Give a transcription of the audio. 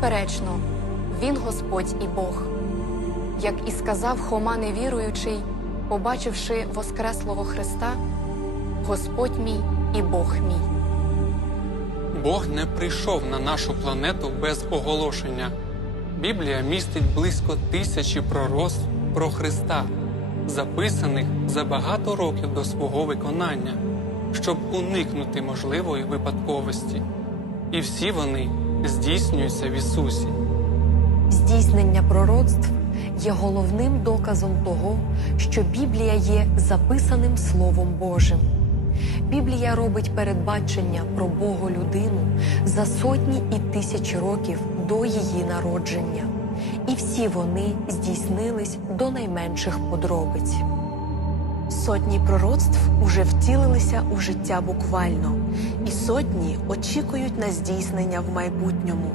Безперечно, він Господь і Бог. Як і сказав Хома невіруючий, побачивши Воскреслого Христа, Господь мій і Бог мій. Бог не прийшов на нашу планету без оголошення. Біблія містить близько тисячі пророцтв про Христа, записаних за багато років до свого виконання, щоб уникнути можливої випадковості. І всі вони здійснюються в Ісусі. Здійснення пророцтв є головним доказом того, що Біблія є записаним Словом Божим. Біблія робить передбачення про Бога людину за сотні і тисячі років до її народження, і всі вони здійснились до найменших подробиць. Сотні пророцтв уже втілилися у життя буквально, і сотні очікують на здійснення в майбутньому.